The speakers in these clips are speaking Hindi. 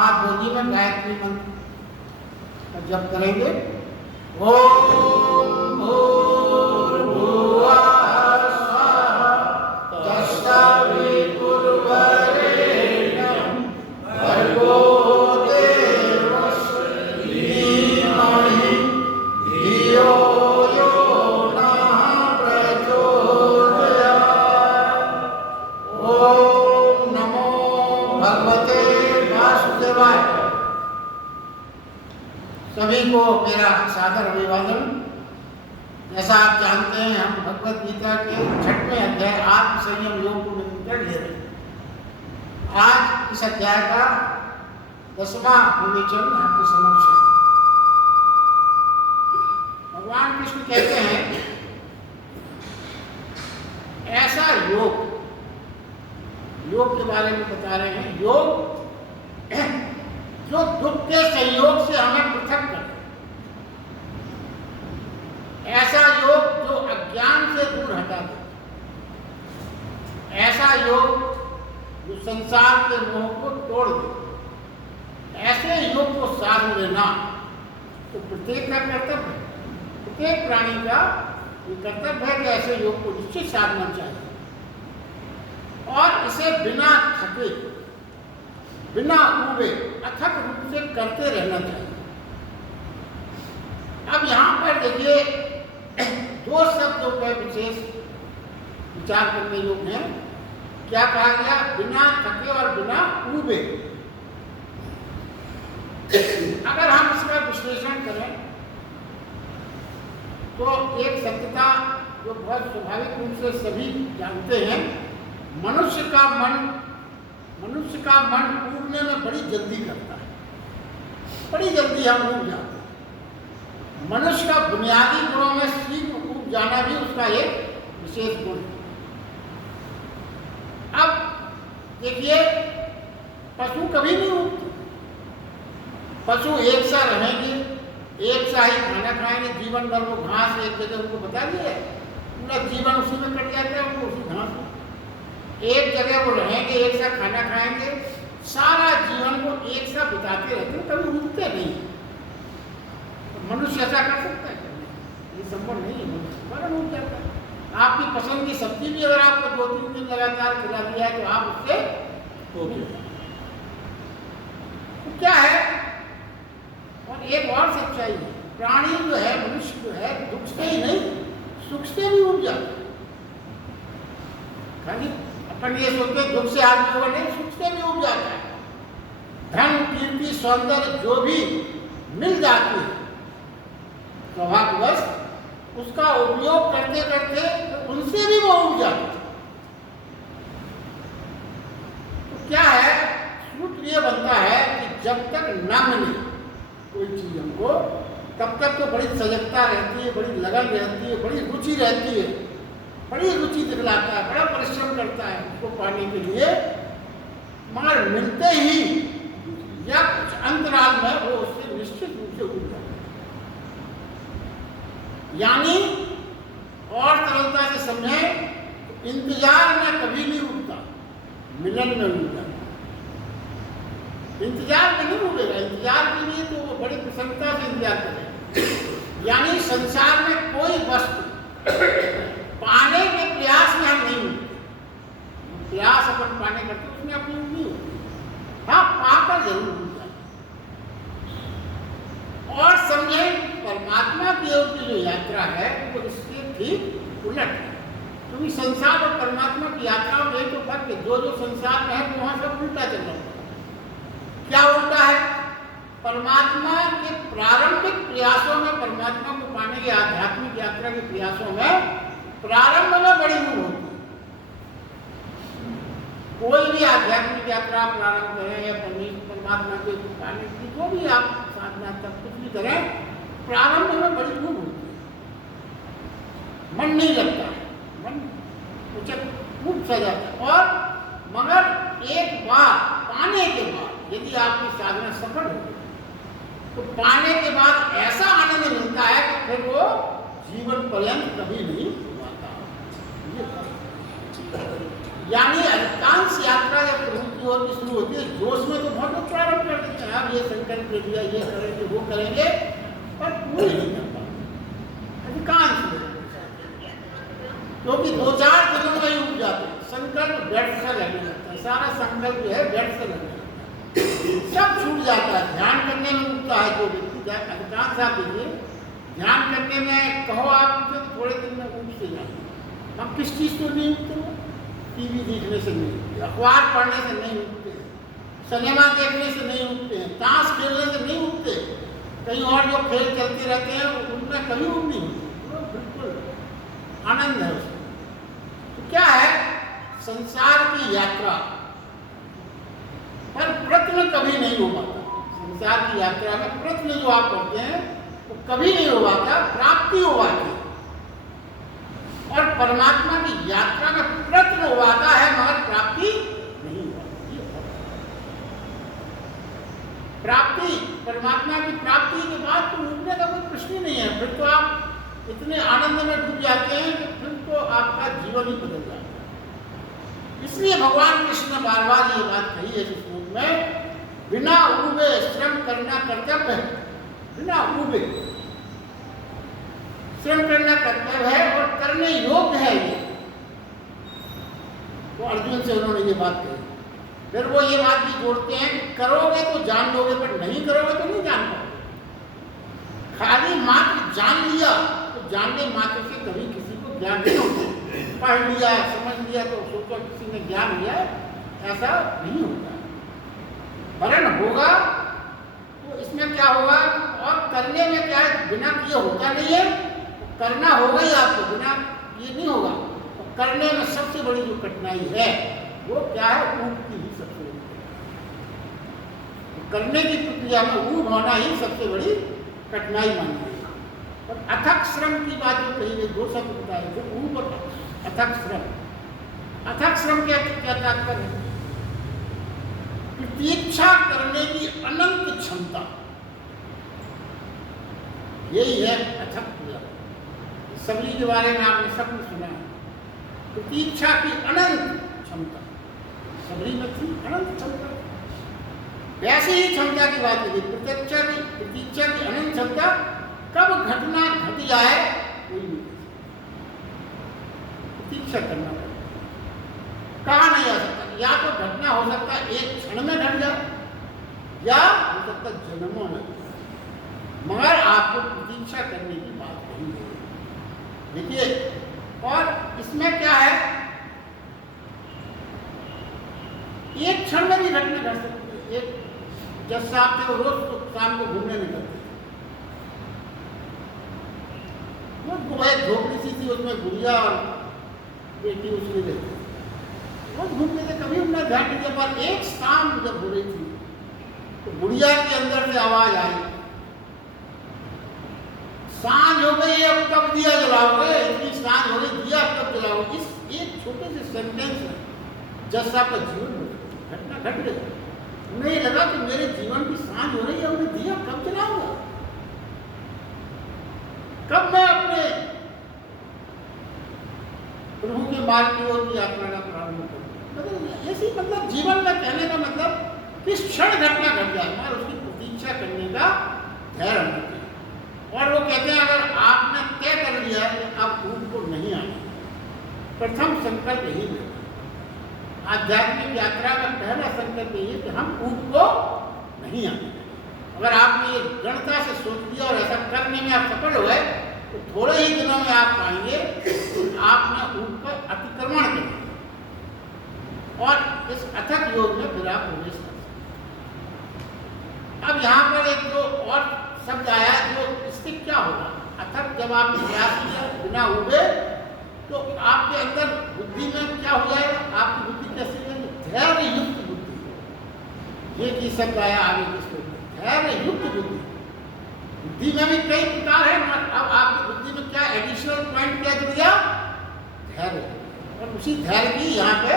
आप बोलिए में गायत्री मंत्र जप करेंगे। ओम भूर्भुवः स्वः तत्सवितुर्वरेण्यं भर्गो देवस्य धीमहि धियो यो नः प्रचोदयात्। ओम नमो भगवते वासुदेवाय। सभी को मेरा सादर अभिवादन। जैसा आप जानते हैं, हम भगवद गीता के 6वें अध्याय आत्म संयम योग को निरूपण ले रहे हैं। आज इस अध्याय का 10वां विवेचन आपके समक्ष है। भगवान कृष्ण कहते हैं, ऐसा योग के बारे में बता रहे हैं, योग जो दुख के संयोग से हमें पृथक करे, ऐसा योग जो अज्ञान से दूर हटा दे, ऐसा योग जो संसार के मोह को तोड़ दे, ऐसे योग को साध लेना तो प्रत्येक का कर्तव्य है। प्रत्येक प्राणी का ये कर्तव्य है कि ऐसे योग को निश्चित साधना चाहिए और इसे बिना थके, बिना ऊबे अथक रूप से करते रहना चाहिए। अब यहाँ पर देखिए, दो शब्दों पर विशेष विचार करने योग्य है। क्या कहा गया? बिना थके और बिना ऊबे। अगर हम इसका विश्लेषण करें तो एक सत्यता जो बहुत स्वाभाविक रूप से सभी जानते हैं, मनुष्य का मन ऊबने में बड़ी जल्दी करता है, बड़ी जल्दी हम ऊब जाते हैं। मनुष्य का बुनियादी गुणों में शीघ्र ऊब जाना भी उसका एक विशेष गुण है। अब देखिए, पशु कभी नहीं ऊबते। पशु एक सा रहेंगे, एक सा ही खाना खाएंगे, जीवन भर वो घास एक जगह उनको बता दिए, पूरा जीवन उसी में कट जाता है, उनको उसी घास में एक जगह वो रहेंगे, एक साथ खाना खाएंगे, सारा जीवन को एक साथ बिताते रहते हैं, कभी उठते नहीं। तो मनुष्य ऐसा कर सकता है? ये संभव नहीं है। मनुष्य बड़ा उठ जाता है। आपकी पसंद की सब्जी भी अगर आपको 2-3 दिन लगातार खिला दिया है तो आप उससे तो क्या है? और एक और सच्चाई है, प्राणी जो है, मनुष्य जो है, दुख से ही नहीं सुख से भी उठ जाता है। खाली अपन ये सोचते दुख से आदमी होगा, नहीं, सुख से भी उब जाता है। धन, कीर्ति, सौंदर्य जो भी मिल जाती है सौभाग्यवश, उसका उपयोग करते करते उनसे भी वो उब जाता है। तो क्या है, सूत्र ये बनता है कि जब तक न मिले कोई चीज हमको, तब तक तो बड़ी सजगता रहती है, बड़ी लगन रहती है, बड़ी रुचि रहती है, बड़ी रुचि दिखलाता है, बड़ा परिश्रम करता है उसको पाने के लिए, मगर मिलते ही या कुछ अंतराल में वो उससे निश्चित रूप से उठ जाता है। यानी और सरलता से समझे, इंतजार में कभी नहीं उठता, मिलन में उठता। इंतजार में नहीं उठेगा, इंतजार के लिए तो वो बड़ी प्रसन्नता से इंतजार करेगा। यानी संसार में कोई वस्तु पाने के प्रयास में हम नहीं होते, प्रयास अपन पाने करते उसमें अपनी नहीं होती, हाँ पाकर जरूर होता है। और समझे, परमात्मा की ओर की जो यात्रा है वो इसके ठीक उलट है। क्योंकि संसार और परमात्मा की यात्रा में यही तो फर्क है, जो जो संसार में है वहां सब उल्टा चल रहा है। क्या उल्टा है? परमात्मा के प्रारंभिक प्रयासों में, परमात्मा को पाने के आध्यात्मिक यात्रा के प्रयासों में प्रारंभ में बड़ी ऊब होती है। कोई भी आध्यात्मिक यात्रा प्रारंभ करें या परमात्मा के पाने की जो भी आप साधना तक कुछ भी करें, प्रारंभ में बड़ी ऊब होती है, मन नहीं लगता है, मन उचक ऊब सा जाता है। और मगर एक बार पाने के बाद यदि आपकी साधना सफल हो तो पाने के बाद ऐसा आनंद मिलता है कि फिर वो जीवन पर्यंत कभी नहीं हुआता। यानी अधिकांश यात्रा जब प्रभु की ओर की शुरू होती है, जोश में तो बहुत लोग प्रारंभ कर देते साहब ये संकल्प ले लिया, ये करेंगे, वो करेंगे, पर पूरी नहीं कर पाते अधिकांश लोग, क्योंकि 2-4 दिनों में ही उठ जाते हैं। संकल्प व्यर्थ सा लगने लगता है, सारा संकल्प जो है व्यर्थ सा लगने लगता है, सब छूट जाता है। ध्यान करने में उठता है जो व्यक्ति, अधिकांश आप देखिए ध्यान करने में कहो आप तो थोड़े दिन में उठते जाए। हम किस चीज़ को नहीं उठते हैं? टीवी देखने से नहीं उठते, अखबार पढ़ने से नहीं उठते, सिनेमा देखने से नहीं उठते हैं, ताश खेलने से नहीं उठते, कहीं और जो खेल चलते रहते हैं उनमें कभी उठ नहीं होती, बिल्कुल आनंद है उसमें। तो क्या है, संसार की यात्रा पर प्रयत्न कभी नहीं हो पाता। संसार की यात्रा में प्रयत्न जो आप करते हैं वो कभी नहीं हो पाता, प्राप्ति हो पाती है। और परमात्मा की यात्रा में प्रयत्न हो पाता है मगर प्राप्ति नहीं हो पाती। प्राप्ति, परमात्मा की प्राप्ति के बाद तो उठने का कोई प्रश्न ही नहीं है। फिर तो आप इतने आनंद में डूब जाते हैं कि फिर तो आपका जीवन ही बदल जाता है। इसलिए भगवान कृष्ण ने बार बार ये बात कही है इस श्लोक में, बिना ऊबे श्रम करना कर्तव्य है। बिना ऊबे श्रम करना कर्तव्य है और करने योग्य है ये। तो अर्जुन से उन्होंने ये बात कही। फिर वो ये बात भी जोड़ते हैं कि करोगे तो जान लोगे, पर नहीं करोगे तो नहीं जान पाओगे। खाली मात्र जान लिया तो जानने मात्र से कभी किसी को ज्ञान नहीं होता। पढ़ लिया, समझ लिया तो सोचो किसी ने ज्ञान लिया, ऐसा नहीं होता। वरन होगा तो इसमें क्या होगा, और करने में क्या है, बिना किए होता नहीं है, करना होगा ही आपको, बिना ये नहीं होगा। तो करने में सबसे बड़ी जो कठिनाई है वो क्या है, ऊब की ही सबसे बड़ी। तो करने की प्रक्रिया में ऊब होना ही सबसे बड़ी कठिनाई मानी गई। और अथक श्रम की बात जो कही गई, 2 शब्द बताए थे, ऊब और अथक श्रम। अथक श्रम क्या तात्पर्य है? प्रतीक्षा करने की अनंत क्षमता, यही है अथक क्रिया। सबरी के बारे में आपने सबने सुना है, प्रतीक्षा की अनंत क्षमता सबरी में थी, अनंत क्षमता। वैसी ही क्षमता की बात की, प्रतीक्षा की अनंत क्षमता। कब घटना घट जाए कोई नहीं, प्रतीक्षा करना पड़ेगा, कहा नहीं जा सकता। या तो घटना हो सकता है एक क्षण में घट जाए, या हो सकता है जन्मों में, मगर आपको प्रतीक्षा करने की बात कही है। देखिए, और इसमें क्या है, एक क्षण में भी घटना घट सकती है। एक जज साहब थे, वो रोज शाम को घूमने निकलते थे, वो एक झोपड़ी सी थी, उसमें गुड़िया और बेटी उसमें रहती थी, रोज घूमते थे, कभी उन्होंने ध्यान नहीं दिया। पर एक शाम जब हो रही थी तो गुड़िया के अंदर से आवाज आई, सांझ हो गई, अब कब दिया जलाओगे, इतनी सांझ हो गई, दिया कब जलाओगे। इस एक छोटे से सेंटेंस में जज साहब का जीवन घटना घट गई। उन्हें ये लगा कि मेरे जीवन की सांझ हो रही है, उन्हें दिया कब जलाऊंगा, कब मैं अपने प्रभु के मार्ग की ओर की यात्रा का प्रारंभ करूं। मतलब ऐसी, मतलब जीवन में कहने का मतलब किस क्षण घटना घट जाए, मगर उसकी प्रतीक्षा करने का धैर्य होना चाहिए। और वो कहते हैं, अगर आपने तय कर लिया कि आप ऊब को नहीं आना, प्रथम संकल्प यही है। आध्यात्मिक यात्रा का पहला संकल्प यही है कि हम ऊब को नहीं आने। अगर आपने ये दृढ़ता से सोच लिया और ऐसा करने में आप सफल हो गए, तो थोड़े ही दिनों में आप पाएंगे कि आपने ऊब पर अतिक्रमण किया, और इस अथक योग में फिर आप प्रवेश कर सकते। अब यहाँ पर एक जो और शब्द आया, जो इससे क्या होगा, अथक जब आपने प्रयास किया बिना ऊबे, तो आपके अंदर बुद्धि में क्या हो जाएगा, आपकी बुद्धि कैसी होगी, धैर्य युक्त बुद्धि। ये की शब्द आया आगे किसको, धैर्य युक्त बुद्धि। बुद्धि में भी कई प्रकार है, अब आपकी बुद्धि में क्या एडिशनल पॉइंट क्या जुड़ गया, धैर्य। और उसी धैर्य की यहाँ पे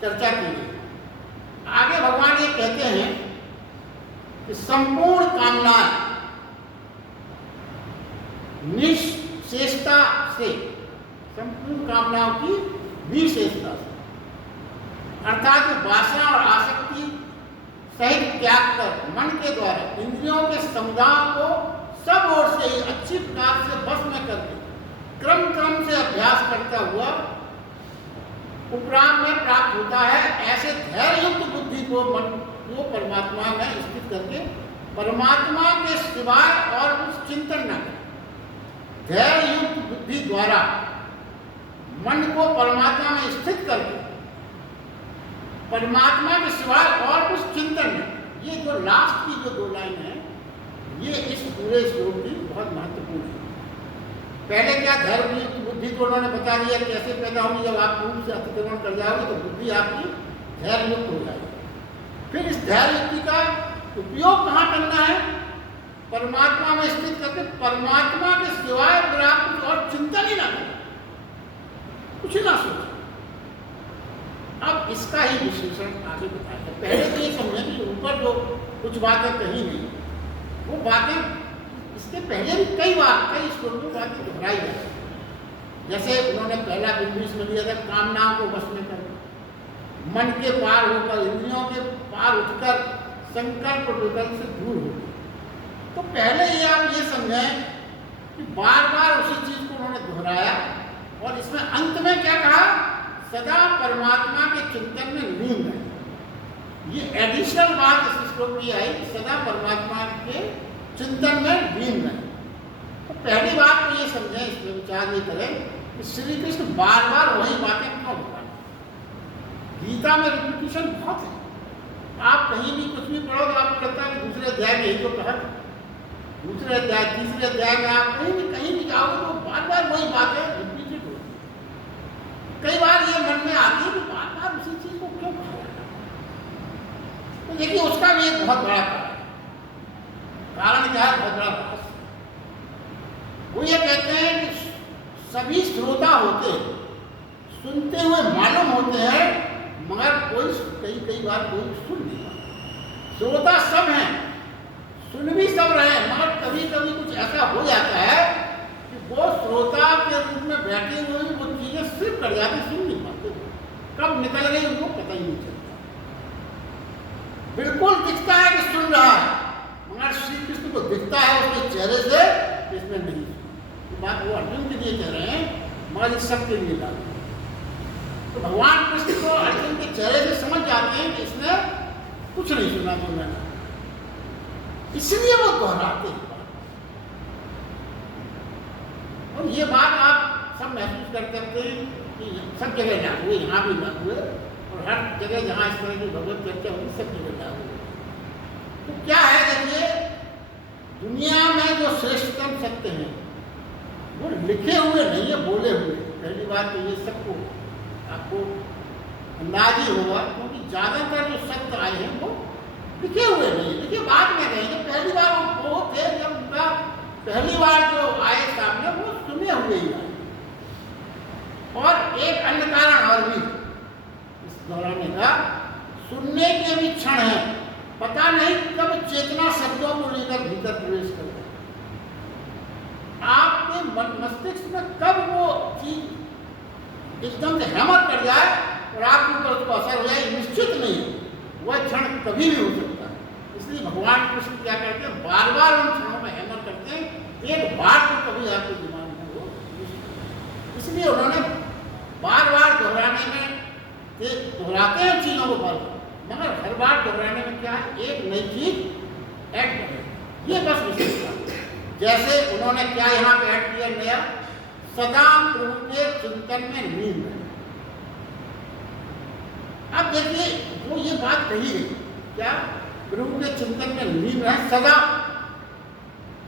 चर्चा की गई। आगे भगवान ये कहते हैं कि संपूर्ण कामनाएं निःशेषता से, संपूर्ण कामनाओं की निःशेषता से, अर्थात वासना और आसक्ति सहित त्याग कर मन के द्वारा इंद्रियों के समुदायों को सब ओर से ही अच्छी प्रकार से बस में करके क्रम क्रम से अभ्यास करता हुआ उपराम में प्राप्त होता है। ऐसे धैर्य युक्त बुद्धि को मन को परमात्मा में स्थित करके परमात्मा के सिवाय और कुछ चिंतन न करें। धैर्य युक्त बुद्धि द्वारा मन को परमात्मा में स्थित करके परमात्मा के सिवाय और कुछ चिंतन नहीं। ये जो लास्ट की जो 2 लाइन है ये इस पूरे श्लोक की बहुत महत्वपूर्ण है। पहले क्या धैर्य बुद्धि को उन्होंने बता दिया कैसे पैदा होगी, जब आप पूर्ण से अतिक्रमण कर जाओगे तो बुद्धि आपकी धैर्य युक्त हो जाएगी। फिर इस धैर्य युक्ति का उपयोग कहाँ करना है? परमात्मा में स्थित करके परमात्मा के सिवाय अगर आप कुछ और चिंतन ही ना करें, कुछ ना सोचें। अब इसका ही विश्लेषण आगे बताया। पहले तो ये समझे कि ऊपर जो कुछ बातें कही नहीं वो बातें इसके पहले भी कई बार कई श्लोकों में बातें दोहराई गई। जैसे उन्होंने पहला बिंदु इसमें लिया था कामनाओं को वश में कर मन के पार होकर इंद्रियों के पार उठकर संकल्प विकल्प से दूर हो। तो पहले ये आप ये समझें कि बार बार उसी चीज को उन्होंने दोहराया और इसमें अंत में क्या कहा? सदा परमात्मा के चिंतन में लीन रहे। ये एडिशनल बात इस श्लोक की आई, सदा परमात्मा के चिंतन में लीन रहे। तो पहली बात तो ये समझें, इसमें विचार ये करें कि श्री कृष्ण बार बार वही बातें क्यों बताते? गीता में रिपीटिशन बहुत है। आप कहीं भी कुछ भी पढ़ो तो आपको लगता है कि दूसरे अध्याय में यही तो कहा, दूसरे अध्याय तीसरे अध्याय में आप कहीं भी जाओगे तो बार बार वही बातें रिपीटेड होती है। कई बार ये मन में आती है कि बार बार उसी चीज को क्यों कहा जाता है। तो देखिए उसका भी एक बहुत बड़ा कारण क्या है? बहुत बड़ा रहस्य। वो ये कहते हैं कि सभी श्रोता होते हैं, सुनते हुए मालूम होते हैं, मगर कई बार कोई सुन नहीं पाता। श्रोता सब हैं, सुन भी सब रहे हैं, मगर कभी कभी कुछ ऐसा हो जाता है कि वो श्रोता के रूप में बैठे हुए भी वो चीजें सिर्फ कर जाते, सुन नहीं पाते। कब निकल गई उनको पता ही नहीं चलता। बिल्कुल दिखता है कि सुन रहा है, मगर श्री कृष्ण को दिखता है उसके चेहरे से इसमें नहीं। तो बात वो अर्जुन के लिए कह रहे हैं, मगर इस सब के लिए लागू। तो भगवान कृष्ण को अर्जुन के चेहरे से समझ जाते हैं कि इसने कुछ नहीं सुना जो मैंने, इसलिए वो दोहराते हैं। और ये बात आप सब महसूस कर सकते हैं कि सब जगह लागू है, यहाँ भी लागू है, और हर जगह जहाँ इस तरह की भगवत चर्चा होगी सब जगह लागू है। तो क्या है, देखिए दुनिया में जो श्रेष्ठतम सत्य हैं वो लिखे हुए नहीं है, बोले हुए। पहली बात तो ये सबको आपको अंदाज ही होगा, क्योंकि ज्यादातर जो सत्य आए हैं वो लिखे हुए नहीं है। देखिए बाद में नहीं, पहली बार वो थे जब उनका पहली बार जो आए सामने वो सुने हुए ही आए। और एक अन्य कारण और भी इस दौरान का, सुनने के भी क्षण है, पता नहीं कब चेतना शब्दों को लेकर भीतर प्रवेश कर जाए। आपके मस्तिष्क में कब वो चीज एकदम से हैमर कर जाए और आपके ऊपर उसको असर हो जाए, निश्चित नहीं। वह क्षण कभी भी हो सकता है। इसलिए भगवान कृष्ण क्या करते हैं, बार बार उन क्षणों में हैमर करते हैं, एक बार तो कभी आपके दिमाग में वो। इसलिए उन्होंने बार बार दोहराने में दोहराते हैं चीजों को बार, मगर हर बार दोहराने में क्या है, एक नई चीज ऐड करें। ये बस विशेषता। जैसे उन्होंने क्या यहाँ पे ऐड किया नया, सदा प्रभु के चिंतन में लीन रहे। अब देखिए वो ये बात कही गई, क्या प्रभु के चिंतन में लीन रहे सदा।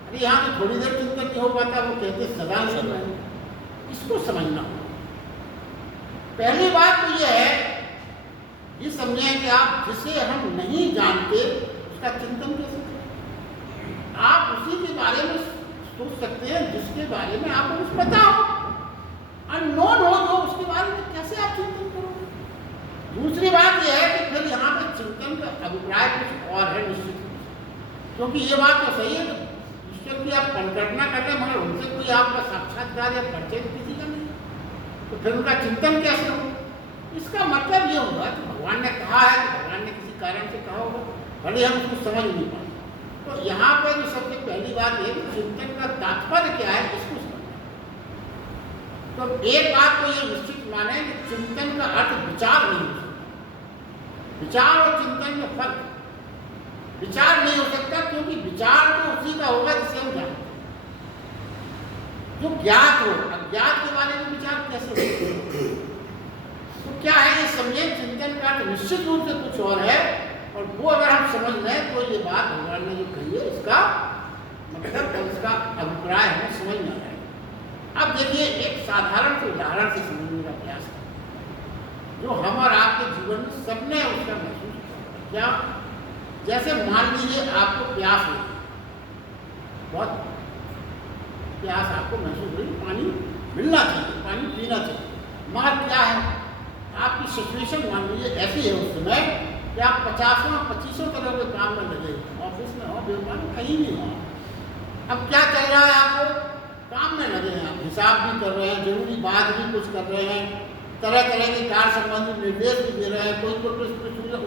अरे यहाँ पे थोड़ी देर चिंतन नहीं हो पाता, वो कहते सदा लीन रहे। इसको समझना होगा। पहली बात तो ये है, ये समझें कि आप जिसे हम नहीं जानते उसका चिंतन कैसे करें। आप उसी के बारे में सोच सकते हैं जिसके बारे में आपको कुछ पता हो। अननोन हो जो उसके बारे में कैसे आप चिंतन करोगे। दूसरी बात यह है कि फिर यहाँ पे चिंतन का अभिप्राय कुछ और है निश्चित, क्योंकि ये बात तो सही है कि ईश्वर की आप कल्पना करते हैं, मगर उनसे कोई आपका साक्षात्कार या परिचय किसी का नहीं, तो फिर उनका चिंतन कैसे हो। इसका मतलब ये होगा कि भगवान ने कहा है कि भगवान ने किसी कारण से कहा होगा, भले हम उसको समझ नहीं पाए। तो यहाँ पे जो सबसे पहली बात है कि चिंतन का तात्पर्य क्या है, इसको समझना। तो एक बात तो ये निश्चित माने कि चिंतन का अर्थ विचार नहीं हो सकता। विचार और चिंतन में फर्क। विचार नहीं हो सकता क्योंकि विचार तो उसी का होगा जिसे हम जानते हैं। जो ज्ञात हो, अज्ञात के बारे में विचार कैसे हो? तो क्या है, ये समझे चिंतन का अर्थ निश्चित रूप से कुछ और है, और वो अगर हम समझ लें तो ये बात भगवान ने जो कही है इसका मतलब और इसका अभिप्राय हमें समझ में आ जाएगा। अब देखिए एक साधारण से उदाहरण से समझने का प्रयास करें जो हम और आपके जीवन में सबने उसका महसूस किया। क्या? जैसे मान लीजिए आपको प्यास है, बहुत प्यास आपको महसूस हुई, पानी मिलना चाहिए, पानी पीना चाहिए, मगर क्या है आपकी सिचुएशन मान लीजिए ऐसी है उस समय कि आप 50-25 तरह के काम में लगे, ऑफिस में हो, व्यापार में, कहीं भी हो। अब क्या चल रहा है, आपको काम में लगे हैं, आप हिसाब भी कर रहे हैं, जरूरी बात भी कुछ कर रहे हैं, तरह तरह के कार्य संबंधी निर्देश भी दे रहे हैं, कोई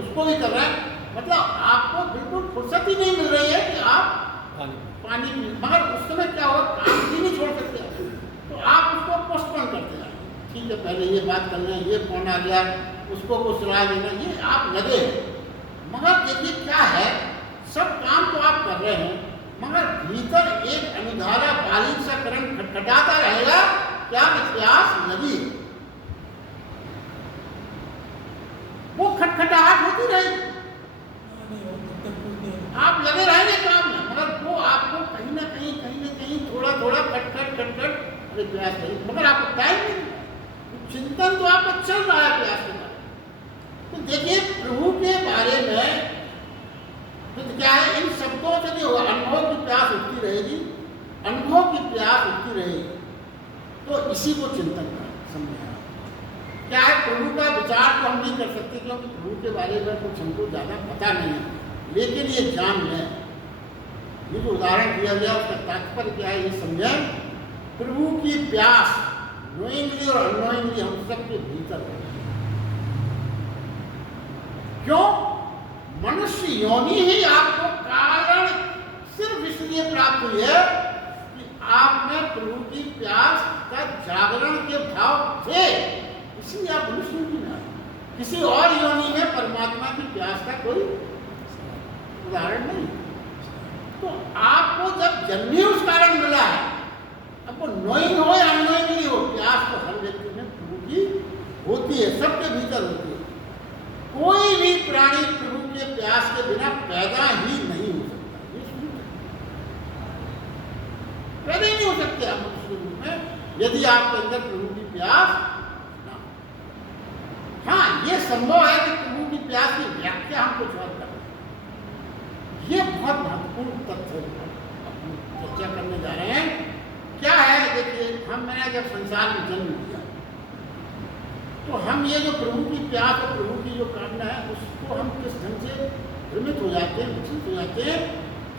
उसको भी कर रहे हैं। मतलब आपको बिल्कुल फुर्सत ही नहीं मिल रही है कि आप पानी पी, मगर उस समय क्या होगा, काम भी नहीं छोड़ सकते, तो आप उसको पोस्टपोन करते हैं। ठीक है, पहले ये बात कर लें, ये फोन आ गया, उसको कुछ राय देना, ये आप लगे। मगर देखिए क्या है, सब काम तो आप कर रहे हैं, मगर भीतर एक अनिधारा बारीक सा करंट खटखटाता रहेगा, क्या प्यास लगी, वो खटखटाहट होती रहेगी, आप लगे रहेंगे काम में, मगर वो आपको कहीं ना कहीं थोड़ा थोड़ा खटखट अरे प्यास लगी, मगर आपको टाइम नहीं, चिंतन तो आपका चल रहा है प्यास के बारे में। तो देखिए प्रभु के बारे में तो क्या है, इन शब्दों से जो अनुभव की प्यास उठती रहेगी, अनुभव की प्यास उठती रहेगी, तो इसी को चिंतन का समझना क्या है। प्रभु का विचार तो हम नहीं कर सकते क्योंकि प्रभु के बारे में कुछ हमको ज़्यादा पता नहीं है, लेकिन ये जान लें, ये जो उदाहरण दिया गया उसका तात्पर्य क्या है, ये समझें। प्रभु की प्यास नोइंगली और अनोइंगली हम सबके भीतर है। क्यों? मनुष्य योनि ही आपको कारण सिर्फ इसलिए प्राप्त हुई है कि आप में प्रभु की प्यास का जागरण के भाव थे, इसलिए आप मनुष्य योनि में आए। किसी और योनि में परमात्मा की प्यास का कोई उदाहरण नहीं। तो आपको जब जन्मी उस कारण मिला है, अब वो नोइंग हो या अनोइंगली हो, प्यास तो हर व्यक्ति में प्रभु की होती है, सबके भीतर होती है। कोई भी प्राणी प्रभु के प्यास के बिना पैदा ही नहीं हो सकता, ये सुनिए, पैदा ही नहीं हो सकते आप मनुष्य रूप में यदि आपके अंदर प्रभु की प्यास ना। हाँ, ये संभव है कि प्रभु की प्यास की व्याख्या हम कुछ और करें, ये बहुत महत्वपूर्ण तथ्य हम चर्चा करने जा रहे हैं। क्या है, देखिए मैंने जब संसार में जन्म लिया तो हम ये जो प्रभु की प्यास और प्रभु की जो कामना है उसको हम किस ढंग से भ्रमित हो जाते हैं, विचलित हो जाते हैं।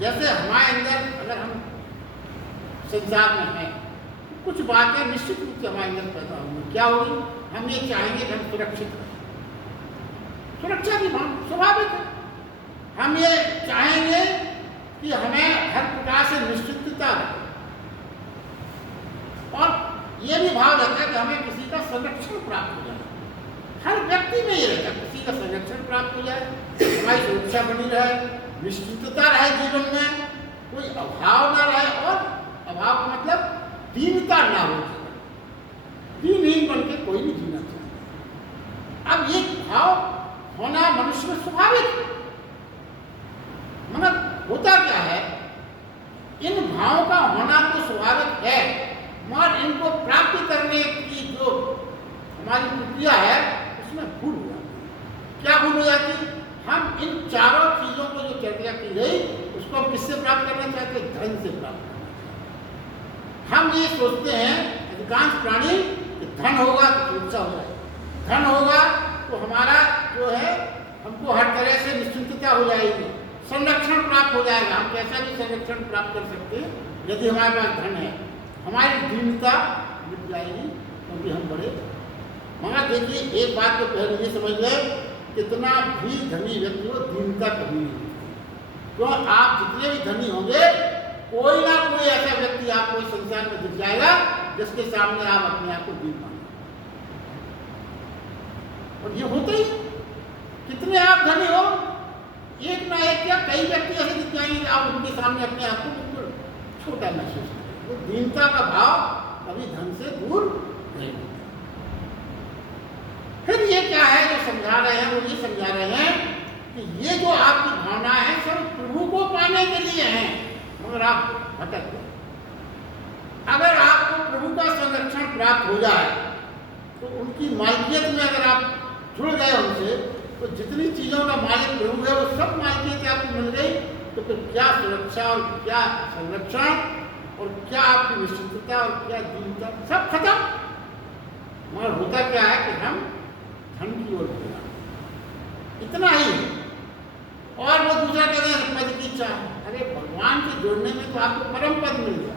जैसे हमारे अंदर अगर हम संसार में हैं, कुछ बातें निश्चित रूप से हमारे अंदर पैदा होंगी। क्या होगी? हम ये चाहेंगे कि हम सुरक्षित रहें, सुरक्षा की भावना स्वाभाविक है। हम ये चाहेंगे कि हमें हर प्रकार से निश्चितता रहे, और ये भी भाव रहता है कि हमें किसी का संरक्षण प्राप्त हो जाए। हर व्यक्ति में ये रहता है किसी का संरक्षण प्राप्त हो जाए, हमारी सुरक्षा बनी रहे, निश्चितता रहे जीवन में, कोई अभाव ना रहे, और अभाव का मतलब दीनता ना हो, दीनहीन बन के कोई नहीं जीना चाहिए। अब ये भाव होना मनुष्य में स्वाभाविक है, मगर होता क्या है, इन भावों का होना तो स्वाभाविक है, मगर इनको प्राप्त करने की जो हमारी प्रक्रिया है उसमें भूल हो जाती है। क्या भूल हो जाती है? हम इन चारों चीजों को जो चर्चा की गई उसको हम किससे प्राप्त करना चाहते हैं? धन से प्राप्त करना चाहते हैं। हम ये सोचते हैं अधिकांश प्राणी कि धन होगा तो सुरक्षा हो जाएगी, धन होगा तो हमारा जो है हमको हर तरह से निश्चिंतता हो जाएगी, संरक्षण प्राप्त हो जाएगा। हम कैसा भी संरक्षण प्राप्त कर सकते हैं यदि हमारे पास धन है, हमारी दीनता मिट जाएगी क्योंकि हम बड़े। मगर देखिए एक बात तो पहले ये समझ ले, कितना भी धनी व्यक्ति हो, दीनता कभी नहीं मिलती। तो आप जितने भी धनी होंगे, कोई ना कोई ऐसा व्यक्ति आपको इस संसार में दिख जाएगा जिसके सामने आप अपने आप को दीन मानो। और ये होता ही, कितने आप धनी हो, एक ना एक या कई व्यक्ति ऐसे दिख जाएंगे आप उनके सामने अपने आप को बिल्कुल छोटा महसूस करेंगे। तो दीनता का भाव कभी धन से दूर नहीं होता। फिर ये क्या है जो समझा रहे हैं, वो ये समझा रहे हैं कि ये जो आपकी भावना है सब प्रभु को पाने के लिए है, मगर आप भटक गए। अगर आपको प्रभु का संरक्षण प्राप्त हो जाए तो उनकी मालिकियत में अगर आप जुड़ गए उनसे, तो जितनी चीजों का मालिक प्रभु है वो सब मालिकियत आपको मिल गई, तो फिर क्या सुरक्षा और क्या संरक्षण और क्या आपकी निश्चितता और क्या दीनता, सब खत्म। मगर होता क्या है कि हम धन की ओर बढ़ जाते, इतना ही है। और वो दूसरा कहते हैं पद की चाह। अरे भगवान से जुड़ने में तो आपको परम पद मिल गया,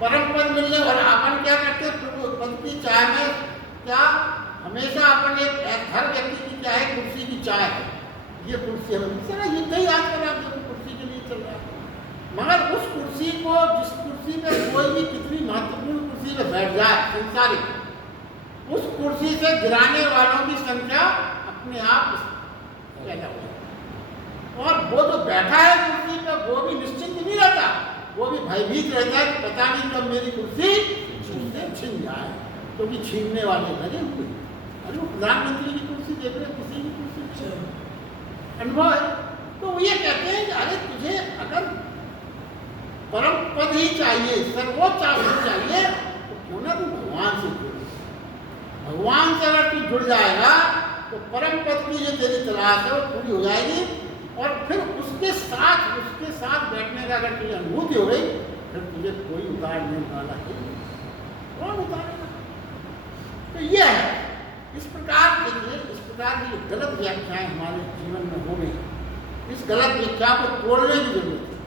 परम पद मिलने, और अपन क्या करते हैं प्रभु पद की चाह में, क्या हमेशा अपन एक हर व्यक्ति की क्या है, कुर्सी की चाह है, ये कुर्सी हमें युद्ध ही आजकल आप देखो कुर्सी के लिए चल रहा है। मगर उस कुर्सी को, जिस कुर्सी पे कोई भी कितनी महत्वपूर्ण कुर्सी पे बैठ जाए संसारिक, उस कुर्सी से गिराने वालों की संख्या अपने आप पैदा हो जाती है। और वो जो बैठा है कुर्सी पे वो भी निश्चिंत नहीं रहता, वो भी भयभीत रहता है कि पता नहीं कब मेरी कुर्सी मुझसे छिन जाए, क्योंकि छीनने वाले लगे हुए। अरे वो प्रधानमंत्री की कुर्सी देख रहे, किसी की कुर्सी अनुभव है। तो वो ये कहते हैं कि अरे तुझे अगर परम पद ही चाहिए, सर्वोच्च आसन चाहिए, तो क्यों ना तू भगवान से जुड़। भगवान से अगर तू जुड़ जाएगा तो परम पद की जो तेरी तलाश है वो पूरी हो जाएगी। और फिर उसके साथ बैठने का अगर तुझे अनुभूति हो गई, फिर तुझे कोई उतारने वाला है, कौन उतारेगा। तो ये है, इस प्रकार की जो गलत व्याख्याएं हमारे जीवन में हो गई, इस गलत व्याख्या को तोड़ने की जरूरत है।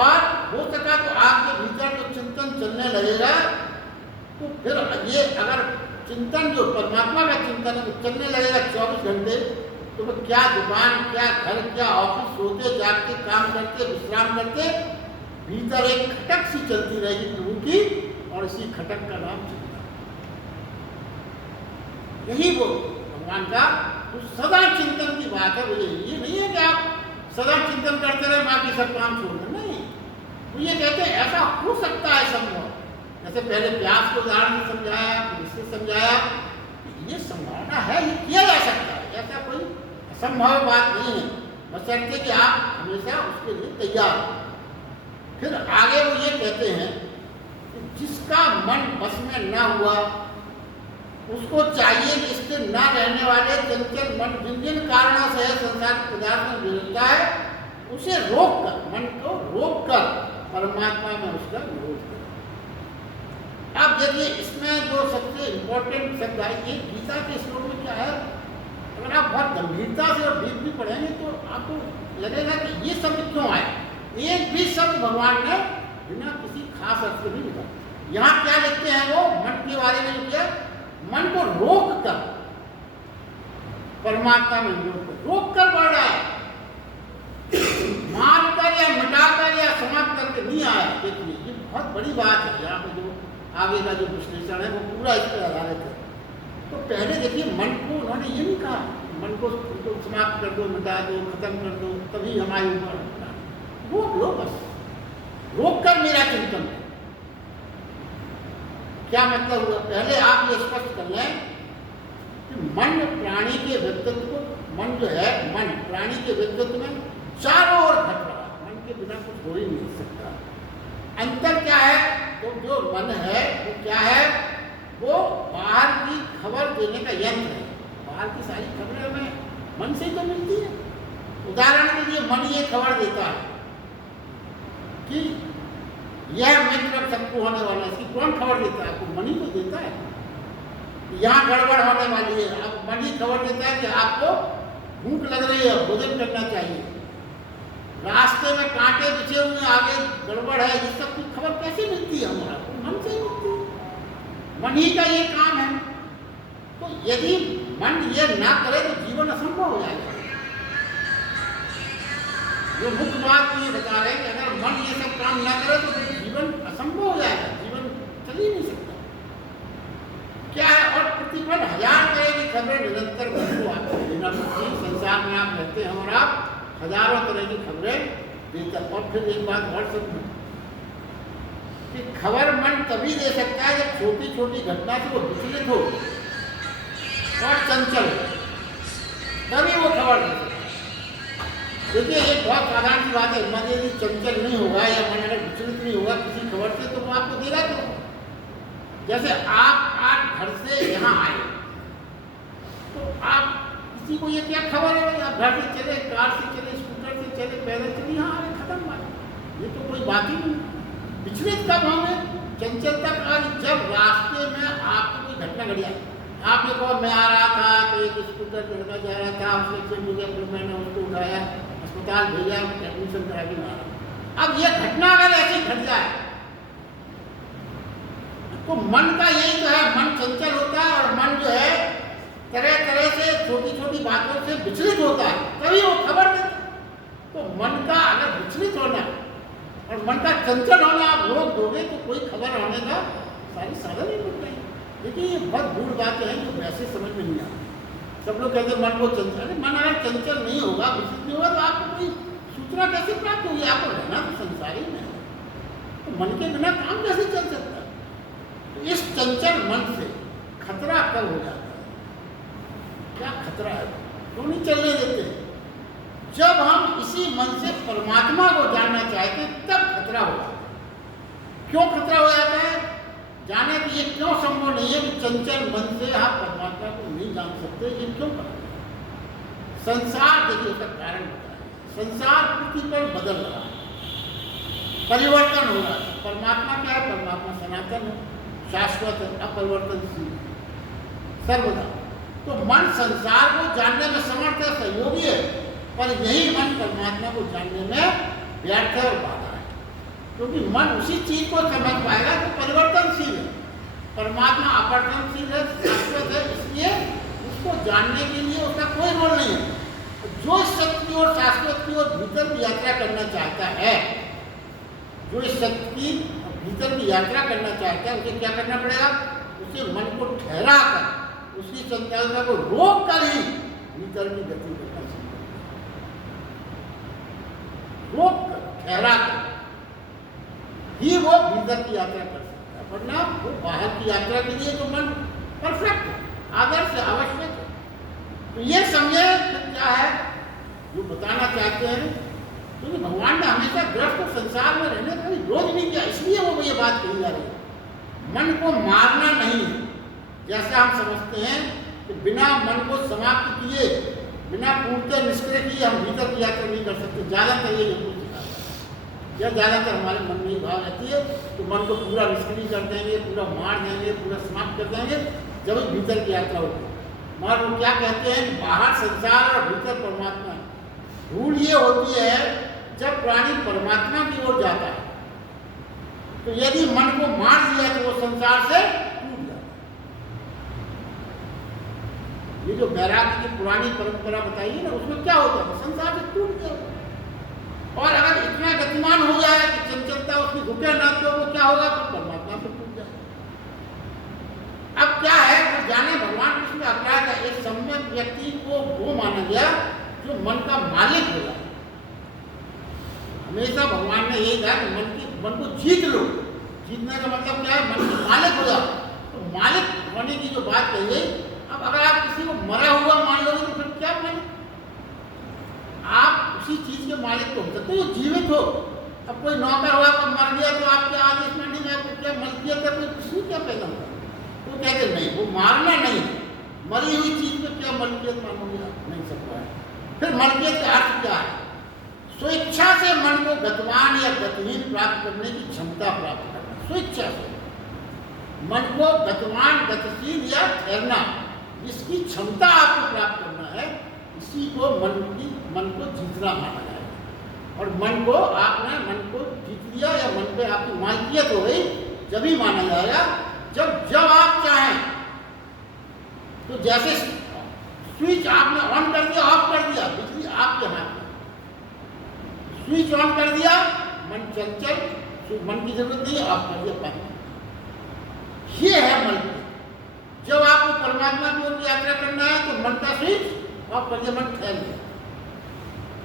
और हो सका तो आपके भीतर जो चिंतन चलने लगेगा, तो फिर ये अगर चिंतन जो परमात्मा का चिंतन है तो चलने लगेगा 24 घंटे, तो वो क्या दुकान, क्या घर, क्या ऑफिस, सोते जागते काम करते विश्राम करते, भीतर एक खटक सी चलती रहेगी प्रभु की, और इसी खटक का नाम चिंतन। यही वो भगवान का तो सदा चिंतन की बात है। वो ये नहीं है कि आप सदा चिंतन करते रहे बाकी सब काम छोड़ दें, नहीं। वो ये कहते हैं ऐसा हो सकता है संभव, जैसे पहले प्यास के उदाहरण से समझाया, इससे समझाया कि ये संभावना है, ये किया जा सकता है, ऐसा कोई असंभव बात नहीं है, बशर्ते कि आप हमेशा उसके लिए तैयार हो। फिर आगे वो ये कहते हैं कि जिसका मन बस में न हुआ उसको चाहिए कि इसके न रहने वाले चंचल मन जिन जिन कारणों से संसार पदार्थ में गिरता है, उसे रोक कर, मन को रोक कर परमात्मा में उसका विरोध करें। अब देखिए इसमें जो सबसे इम्पोर्टेंट शब्द है, ये गीता के श्लोक में क्या है, अगर आप बहुत गंभीरता से और डीप भी पढ़ेंगे तो आपको लगेगा कि ये शब्द क्यों आए। एक भी शब्द भगवान ने बिना किसी खास अर्थ के नहीं लिखा। यहाँ क्या लिखते हैं वो, मन के बारे में लिखा, मन को रोक कर परमात्मा में रोक कर बढ़ रहा है, मार कर या मिटा कर या समाप्त करके नहीं आया। देखिए ये बहुत बड़ी बात है। यहाँ पे जो आगे का जो विश्लेषण है वो पूरा इस पर आधारित है। तो पहले देखिए मन को उन्होंने ये नहीं कहा मन को समाप्त कर दो, मिटा दो, खत्म कर दो, तभी हमारे ऊपर रोक लो, बस रोक कर मेरा चिंतन। क्या मतलब हुआ, पहले आप ये स्पष्ट कर लें कि मन प्राणी के व्यक्तित्व को, मन जो है मन प्राणी के व्यक्तित्व में चारों ओर घट रहा है, मन के बिना कुछ हो ही नहीं सकता। अंतर क्या है, तो जो मन है वो क्या है, वो बाहर की खबर देने का यंत्र है। बाहर की सारी खबरें हमें मन से ही तो मिलती है। उदाहरण के लिए मन ये खबर देता है कि यह मित्र सबको होने वाला है, इसकी कौन खबर देता है, आपको मन ही तो देता है। यहाँ गड़बड़ होने वाली है, अब मन ही खबर देता है कि आपको भूख लग रही है, भोजन करना चाहिए। रास्ते में कांटे बिछे हुए, आगे गड़बड़ है, ये सब की खबर कैसे मिलती है हमारा, तो मन से ही मिलती है। मन ही का ये काम है। तो यदि मन ये ना करे तो जीवन असंभव हो जाएगा। जो मुख्य बात ये बता रहे हैं कि अगर मन ये सब काम ना करे तो जीवन असंभव हो जाएगा, जीवन चल ही नहीं सकता। क्या है, और प्रतिपल हजार तरह की खबरें निरंतर बच्चों आपको देना पड़ती है। संसार में आप रहते हैं और आप हजारों तरह की खबरें देते। और फिर एक बात और समझो कि खबर मन तभी दे सकता है जब छोटी छोटी घटना से वो विचलित हो और चंचल हो, तभी वो खबर दे सकता है। देखिए एक बहुत साधारण सी बात है, मन यदि चंचल नहीं होगा या मन अगर विचलित नहीं होगा किसी खबर से तो वो आपको देगा तो। जैसे आप आज घर से यहाँ आए तो आप किसी को ये क्या खबर है, आप घर से चले, कार से चले, स्कूटर से चले, पैदल चले, यहाँ आ रहे, खत्म बात। ये तो कोई बात ही नहीं। विचलित कब होंगे, चंचलता आज जब रास्ते में आपको कोई घटना घड़ी आई, आपने कहा मैं आ रहा था तो एक स्कूटर लड़का जा रहा था, उसने एक्सीडेंट हो गया, फिर मैंने उसको उठाया, अस्पताल भेजा, एडमिशन करा के मारा। अब ये घटना अगर ऐसी घट जाए तो मन का यही तो है, मन चंचल होता है और मन जो है तरह तरह से छोटी छोटी बातों से विचलित होता है, तभी वो खबर देता है। तो मन का अगर विचलित होना और मन का चंचल होना आप रोक दोगे तो कोई खबर होने का सारी साधन ही मिल जाएगी। देखिए ये बहुत गूढ़ बातें हैं जो वैसे समझ में नहीं आती। सब लोग कहते हैं मन को चंचल, मन अगर चंचल नहीं होगा, विचलित नहीं होगा तो आपको कोई सूचना कैसे प्राप्त होगी? आपको रहना तो संसार ही में है, तो मन के बिना काम कैसे चल सकता है? तो इस चंचल मन से खतरा कब हो जाता है? क्या खतरा है? क्यों नहीं चलने देते? जब हम इसी मन से परमात्मा को जानना चाहते तब खतरा हो जाता है। क्यों खतरा हो जाता है? जाने कि ये क्यों संभव नहीं है कि चंचल मन से आप परमात्मा को नहीं जान सकते, ये क्यों करते? संसार देखिए उसका कारण होता है, संसार पृथ्वी पर बदल रहा है, परिवर्तन हो रहा है। परमात्मा क्या है? परमात्मा सनातन है, शाश्वत है, अपरिवर्तनशील सर्वदा। तो मन संसार को जानने में समर्थ है, सहयोगी है, पर यही मन परमात्मा को जानने में व्यर्थ है और बाधा है। क्योंकि मन उसी चीज को समझ पाएगा जो परिवर्तनशील है, परमात्मा अपरिवर्तनशील है, शाश्वत है, इसलिए उसको जानने के लिए उसका कोई रोल नहीं है। जो इस सत्य की और शाश्वत की और भीतर की यात्रा करना चाहता है, जो इस सत्य की भीतर की यात्रा करना चाहता है, उसे क्या करना पड़ेगा? उसे मन को ठहरा कर, उसकी चंचलता को रोक कर ही भीतर की गति करना चाहिए। रोक कर, ठहरा कर ही वो भीतर की यात्रा कर सकता है, वरना वो बाहर की यात्रा के लिए तो मन परफेक्ट है, आदर्श है, आवश्यक है। तो ये समझे क्या है जो बताना चाहते हैं, क्योंकि तो भगवान ने हमेशा ग्रस्त संसार में रहने का विरोध नहीं किया, इसलिए वो ये बात कही जा रही है। मन को मारना नहीं है, जैसा हम समझते हैं कि बिना मन को समाप्त किए, बिना पूर्णतः निष्क्रिय किए हम भीतर की यात्रा नहीं कर सकते। ज़्यादातर ये जरूर सिखाता है, या ज़्यादातर हमारे मन में ही भाव रहती है तो मन को पूरा निष्क्रिय कर देंगे, पूरा मार देंगे, पूरा समाप्त कर देंगे, जब भीतर की यात्रा होगी। मगर वो क्या कहते हैं कि बाहर संसार और भीतर परमात्मा। भूल ये होती है जब प्राणी परमात्मा की ओर जाता है तो यदि मन को मार दिया तो वो संसार से टूट जाता है। ये जो वैराग्य की पुरानी परंपरा बताई है ना, उसमें क्या होता है? संसार से टूट गया। और अगर इतना गतिमान हो जाए कि चंचलता उसकी रुके ना तो वो क्या होगा? तो परमात्मा से टूट जाए। अब क्या है, तो जाने भगवान कृष्ण का अभिप्राय का एक सम्यक व्यक्ति को वो माना गया जो मन का मालिक हो जाए। हमेशा भगवान ने यही कहा कि मन को जीत लो। जीतने का मतलब क्या है? मन के मालिक हो जाओ। तो मालिक होने की जो बात कही गई, अब अगर आप किसी को मरा हुआ मान लोगे तो फिर क्या मालिक? आप उसी चीज के मालिक तो हो सकते हो जीवित हो। अब कोई नौकर हुआ तो मर गया तो आपके आदेश में नहीं गया तो क्या मलकियत है? कोई कुछ क्या पैदा होगा? तो कहते नहीं, वो मारना नहीं, मरी हुई चीज में क्या मलकियत मानोगे? आप नहीं सकता है। फिर मलकियत का अर्थ क्या है? स्वेच्छा से मन को गतिमान या गतिहीन प्राप्त करने की क्षमता प्राप्त करना। स्वेच्छा से मन को गतिमान, गतिशील या ठहरना, इसकी क्षमता आपको प्राप्त करना है, इसी को मन को जीतना माना जाएगा। और मन को आपने मन को जीत लिया या मन पे आपकी मालिकियत हो गई, जब ही माना जाएगा जब आप चाहें। तो जैसे स्विच आपने ऑन कर दिया, ऑफ कर दिया, बिजली आपके हाथ में। स्विच ऑन कर दिया, मन चंचल, मन की जरूरत नहीं, आप कर दिया बंद। ये है मन। जब आपको परमात्मा की ओर यात्रा करना है तो मन का स्विच ऑफ कर दिया, मन ठहर गया।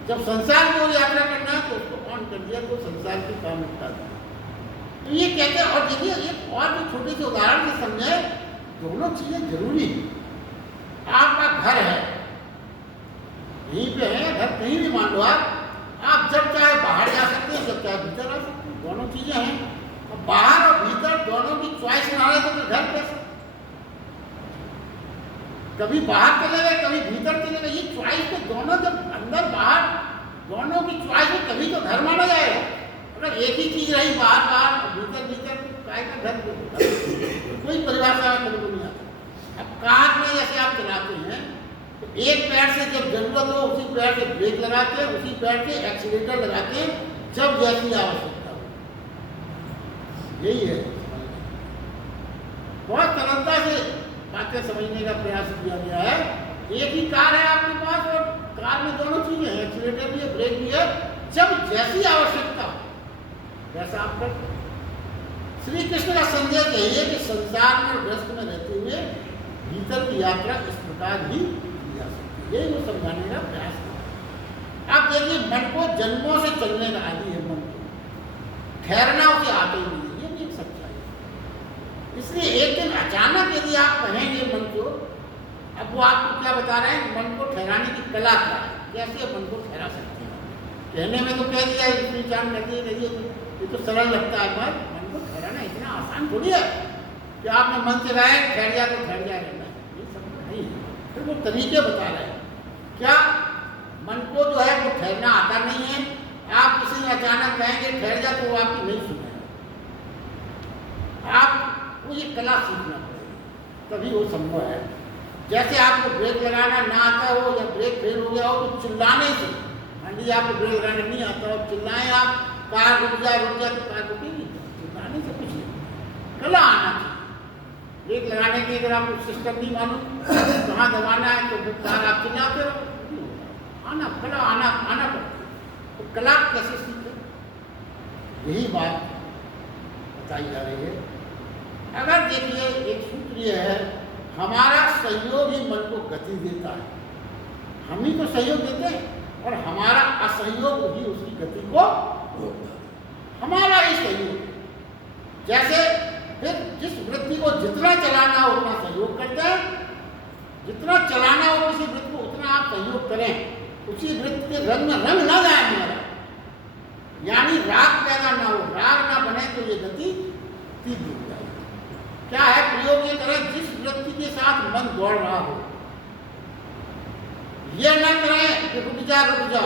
जब संसार की ओर यात्रा करना है तो उसको ऑन कर दिया, तो संसार के काम निपटा दिया। तो ये कहते हैं। और देखिए एक और भी छोटे से उदाहरण से समझे, दोनों चीजें जरूरी है। आपका घर है, यहीं पे है घर, कहीं भी मान लो आप जब चाहे बाहर जा सकते हैं, जब चाहे भीतर आ सकते हैं, दोनों चीजें हैं। और बाहर और भीतर दोनों की चॉइस ना रहे तो फिर घर कैसे? कभी बाहर चले गए, कभी भीतर चले गए, ये चॉइस तो दोनों, जब अंदर बाहर दोनों की चॉइस हो तभी तो घर माना जाएगा। अगर एक ही चीज रही बाहर बाहर भीतर भीतर, तो काय का घर? कोई परिभाषा में बिल्कुल नहीं आता। अब कार में जैसे आप चलाते हैं तो एक पैर से जब जरूरत हो उसी पैर से ब्रेक लगाते हैं, उसी पैर से एक्सीलेटर लगाते हैं जब जैसी आवश्यकता हो। यही है। बहुत सरलता से बातें समझने का प्रयास किया गया है। एक ही कार है आपके पास और कार में दोनों चीजें हैं, एक्सीलेटर भी है, ब्रेक भी है। जब जैसी आवश्यकता वैसा आप करते। श्री कृष्ण का संदेश यही है कि संसार में व्यस्त में रहते हुए भीतर की यात्रा इस प्रकार भी की जा सकती है। यही वो समझाने का प्रयास है। आप देखिए मन को जन्मों से चलने का आदि है, मन को ठहरना उसे आते ही नहीं, ये भी एक सच्चाई है। इसलिए एक दिन अचानक यदि आप कहेंगे मन को, अब वो आपको क्या बता रहे हैं, मन को ठहराने की कला क्या है, कैसे मन को ठहरा सकते हैं। कहने में तो कह दिया इतनी जान लगी रही है, ये तो सरल लगता है, पर मन को ठहराना इतना आसान थोड़ी है कि आपने मन से रहे ठहर गया तो ठहर गया रहना, ये सब नहीं है। फिर वो तरीके बता रहे हैं। क्या मन को जो है वो ठहरना आता नहीं है। आप किसी ने अचानक कहेंगे ठहर जा तो वो आपकी नहीं सुनेगा। आपको ये कला सीखना पड़ेगा, तभी वो संभव है। जैसे आपको ब्रेक लगाना ना आता हो या ब्रेक फेल हो गया हो तो चिल्लाने से, मान लीजिए आपको ब्रेक लगाना नहीं आता हो, चिल्लाएं आप, कार रुक जा तो कार रुकेगी? चिल्लाने से कुछ नहीं, कला आना चाहिए। ब्रेक लगाने की अगर आपको सिस्टम नहीं मालूम कहाँ दबाना है तो फिर कार आप चिल्लाते रहो, आना कला आना पड़ता है। तो कला कैसे सीखे, यही बात बताई जा रही है। अगर देखिए एक सूत्र ये है, हमारा सहयोग ही मन को गति देता है। हम ही तो सहयोग देते हैं और हमारा असहयोग ही उसकी गति को रोकता है। हमारा ही सहयोग, जैसे फिर जिस वृत्ति को जितना चलाना हो उतना सहयोग करते हैं, जितना चलाना हो किसी वृत्ति को उतना आप सहयोग करें, उसी वृत्ति के रंग में रंग ना जाए हमारा, यानी राग पैदा ना हो, राग ना बने तो ये गति तीव्र हो जाएगी। क्या है प्रयोग ये करें, जिस वृत्ति के साथ मन दौड़ रहा हो, ये न करें कि रुक जा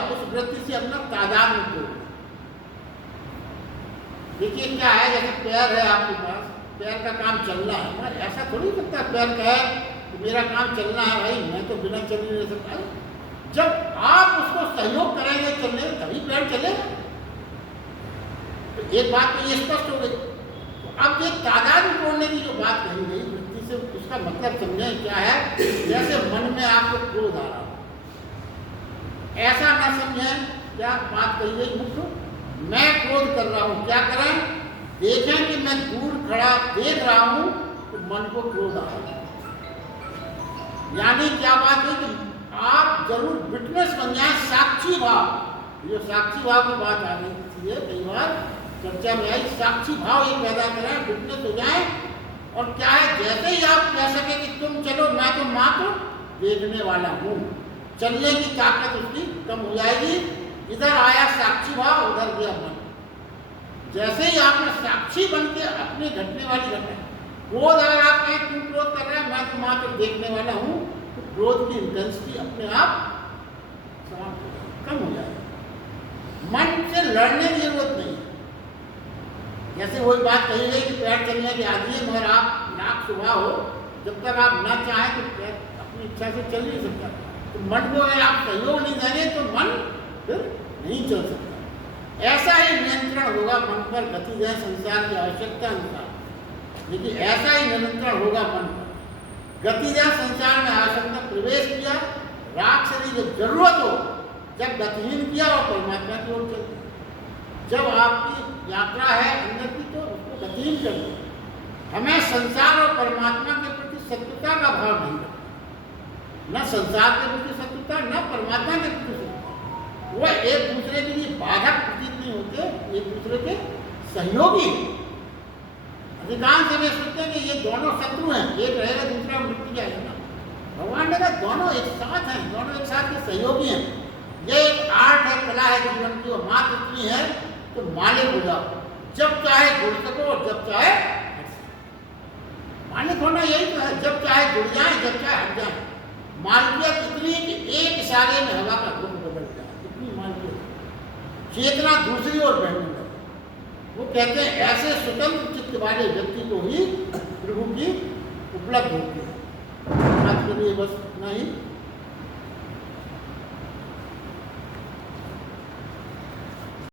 उस वृत्ति से अपना तादाद में तोड़। देखिए क्या है, जैसे पैर है आपके पास, पैर का काम चलना है, मगर ऐसा थोड़ी सकता पैर का है कि मेरा काम चलना है भाई, मैं तो बिना चल नहीं रह सकता। जब आप उसको सहयोग करेंगे चलने तभी पैर चलेगा। तो एक बात तो ये स्पष्ट हो गई। तो अब ये तादाद में तोड़ने की जो बात कही गई वृत्ति से, उसका मतलब समझें क्या है। जैसे मन में आपको क्रोध आ रहा हो, ऐसा ना समझें क्या बात कही गई मुख्य, मैं क्रोध कर रहा हूं, क्या करें, देखें कि मैं दूर खड़ा देख रहा हूं तो मन को क्रोध आ रहा है। यानी क्या बात है कि आप जरूर विटनेस बन जाए, साक्षी भाव। ये साक्षी भाव की बात आ रही है, कई बार चर्चा में आई, साक्षी भाव ये पैदा करें, विटनेस हो जाए। और क्या है, जैसे ही आप कह सके कि तुम चलो, मैं तो मात्र देखने वाला हूं, चलने की ताकत उसकी कम हो जाएगी। इधर आया साक्षी भाव, उधर गया मन। जैसे ही आपने साक्षी बन के अपनी घटने वाली घटना, क्रोध अगर आप कहें क्यों क्रोध कर रहे हैं, मैं तो मात्र देखने वाला हूं, तो क्रोध की इंटेंसिटी अपने आप समाप्त हो जाएगी, कम हो जाएगी। मन से लड़ने की जरूरत नहीं है। जैसे वही बात कही गई कि पैर चलने के आदि है, मगर आप नाक सुबह हो, जब तक आप न चाहें तो पैर अपनी इच्छा से चल नहीं सकता। तो मन को अगर आप सहयोग नहीं देंगे तो मन फिर नहीं चल सकता। ऐसा ही नियंत्रण होगा मन पर, गति दें संसार की आवश्यकता अनुसार, लेकिन ऐसा ही नियंत्रण होगा मन पर। गति दें संसार में आवश्यकता प्रवेश किया, राग से जब जरूरत हो, जब गतिहीन किया और परमात्मा की ओर चलते। जब आपकी यात्रा है अंदर की तो उसको गतिहीन कर दो। हमें संसार और परमात्मा के प्रति शत्रुता का भाव नहीं रखना, न संसार के प्रति शत्रुता न परमात्मा के प्रति शत्रुता। वो एक दूसरे के लिए बाधक प्रतीत नहीं होते, एक दूसरे के सहयोगी। अधिकांश समय सोचते हैं कि ये दोनों शत्रु हैं, एक रहेगा दूसरा मृत्यु जाएगा ना। भगवान ने कहा दोनों एक साथ हैं, दोनों एक साथ के सहयोगी हैं। ये एक आर्ट है, कला है जीवन की। और मात्र इतनी है तो मालिक हो जाओ, जब चाहे जुड़ सको और जब चाहे हट सको। मालिक होना यही तो है, जब चाहे जुड़ जाए जब चाहे हट जाए। मालिकियत इतनी कि एक इशारे में हवा का रुख बदल जाए, इतनी मालिकियत। चेतना दूसरी ओर बहने लगे। वो कहते हैं ऐसे स्वतंत्र चित्त वाले व्यक्ति को ही प्रभु की उपलब्ध होती है। आज के लिए बस इतना ही।